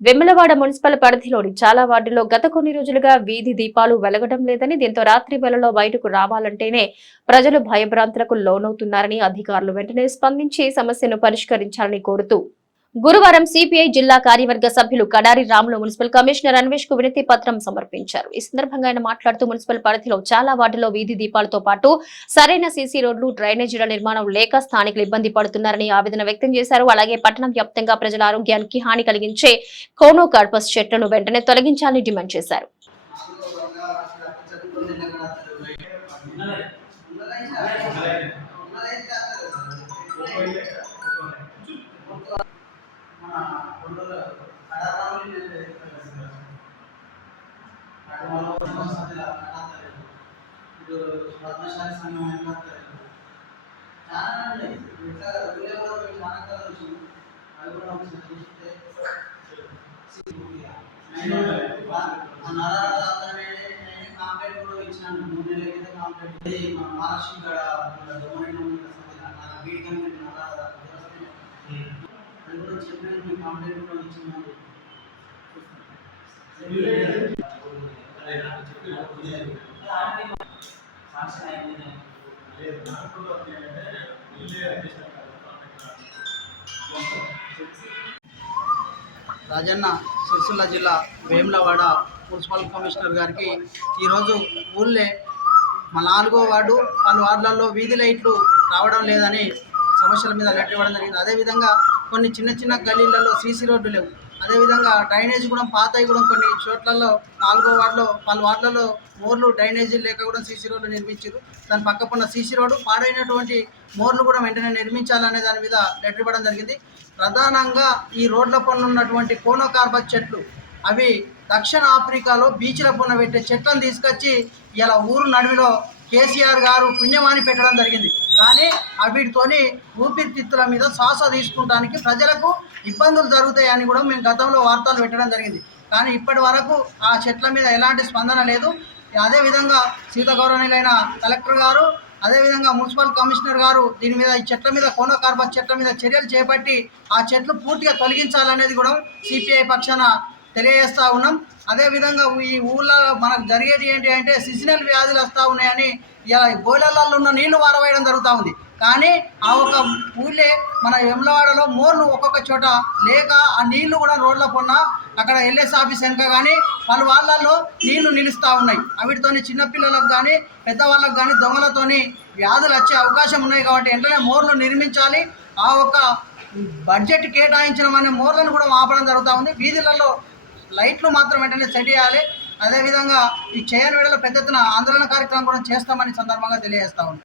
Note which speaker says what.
Speaker 1: వెమ్మలవాడ municipal పరిధిలోని చాలా వార్డుల్లో గత కొన్ని రోజులుగా వీధి దీపాలు వెలగడం లేదని దీంతో రాత్రి వేళలో బయటకు రావాలంటేనే ప్రజలు భయభ్రాంతులకు లోనవుతున్నారని అధికారులు వెంటనే స్పందించి సమస్యను పరిష్కరించాలని కోరుతూ గురువారం సిపిఐ జిల్లా కార్యవర్గ సభ్యులు కడారి రాములు మున్సిపల్ కమిషనర్ అన్వేష్కు వినతి పత్రం సమర్పించారు. ఈ సందర్భంగా ఆయన మాట్లాడుతూ మున్సిపల్ పరిధిలో చాలా వార్డులో వీధి దీపాలతో పాటు సరైన సీసీ రోడ్లు డ్రైనేజీల నిర్మాణం లేక స్థానికులు ఇబ్బంది పడుతున్నారని ఆవేదన వ్యక్తం చేశారు. అలాగే పట్టణం వ్యాప్తంగా ప్రజల ఆరోగ్యానికి హాని కలిగించే కోనో కార్పస్ చెట్లను వెంటనే తొలగించాలని డిమాండ్ చేశారు.
Speaker 2: పద్మశాలి సంఘం ఎంత చాలా అండి ఇట్లా వీడియో కూడా పోయి చాలా కాలం చూసాను అది కూడా ఒకసారి చూస్తే నేను మా నరాల దాతనే నేను కాంప్లైంట్ కూడా ఇచ్చినాను మూడు నెలల క్రితం కాంప్లైంట్ ఇది మా మహాలక్ష్మి గడ డొమైన్ నా బీడ్ కంపెనీ నరాల అది కూడా చెప్పినాను మీ కాంప్లైంట్ కూడా ఇచ్చినాను రాజన్న సిరిసిల్ల జిల్లా వేములవాడ మున్సిపల్ కమిషనర్ గారికి ఈరోజు ఊళ్ళే మా నాలుగో వార్డు పలు వార్డులలో వీధి లైట్లు రావడం లేదని సమస్యల మీద లెటర్ ఇవ్వడం జరిగింది. అదేవిధంగా కొన్ని చిన్న చిన్న గల్లీలలో సీసీ రోడ్డు లేవు. అదేవిధంగా డ్రైనేజ్ కూడా పాతవి కూడా కొన్ని చోట్లలో నాలుగో వార్డులో పలు వార్డులలో మోర్లు డ్రైనేజీ లేక కూడా సీసీ రోడ్లు నిర్మించారు దాని పక్కకున్న సీసీ రోడ్డు పాడైనటువంటి మోర్లు కూడా వెంటనే నిర్మించాలనే దాని మీద లెటర్ ఇవ్వడం జరిగింది. ప్రధానంగా ఈ రోడ్ల పనులు ఉన్నటువంటి కోనోకార్బస్ చెట్లు అవి దక్షిణ ఆఫ్రికాలో బీచ్ల పొన్న పెట్టే చెట్లను తీసుకొచ్చి ఇలా ఊరు నడుమిలో కేసీఆర్ గారు పుణ్యమాని పెట్టడం జరిగింది. కానీ వీటితోని ఊపిరితిత్తుల మీద శ్వాస తీసుకుంటానికి ప్రజలకు ఇబ్బందులు జరుగుతాయని కూడా మేము గతంలో వార్తలు పెట్టడం జరిగింది. కానీ ఇప్పటి వరకు ఆ చెట్ల మీద ఎలాంటి స్పందన లేదు. అదేవిధంగా సీత కలెక్టర్ గారు అదేవిధంగా మున్సిపల్ కమిషనర్ గారు దీని మీద ఈ చెట్ల మీద కోనోకార్బన్ చెట్ల మీద చర్యలు చేపట్టి ఆ చెట్లు పూర్తిగా తొలగించాలనేది కూడా సిపిఐ పక్షాన తెలియజేస్తూ ఉన్నాం. అదేవిధంగా ఈ ఊళ్ళో మనకు జరిగేది ఏంటి అంటే సీజనల్ వ్యాధులు వస్తూ ఉన్నాయని ఇలా బోయిలర్లలో ఉన్న నీళ్ళు వారవేయడం జరుగుతూ ఉంది. కానీ ఆ ఒక ఊళ్ళే మన వెమ్లవాడలో మోర్లు ఒక్కొక్క చోట లేక ఆ నీళ్ళు కూడా రోడ్ల పొన్న అక్కడ ఎల్ఎస్ ఆఫీస్ వెనుక కానీ వాళ్ళ వాళ్ళల్లో నీళ్ళు నిలుస్తూ ఉన్నాయి. వీటితోని చిన్నపిల్లలకు కానీ పెద్దవాళ్ళకు కానీ దొంగలతోని వ్యాధులు వచ్చే అవకాశం ఉన్నాయి కాబట్టి వెంటనే మోర్లు నిర్మించాలి. ఆ ఒక బడ్జెట్ కేటాయించడం అనే మోర్లను కూడా ఆపడం జరుగుతూ ఉంది. వీధులలో లైట్లు మాత్రం వెంటనే సెట్ చేయాలి. అదేవిధంగా ఈ చేయని వేళలో పెద్ద ఎత్తున ఆందోళన కార్యక్రమం కూడా చేస్తామని సందర్భంగా తెలియజేస్తా ఉంది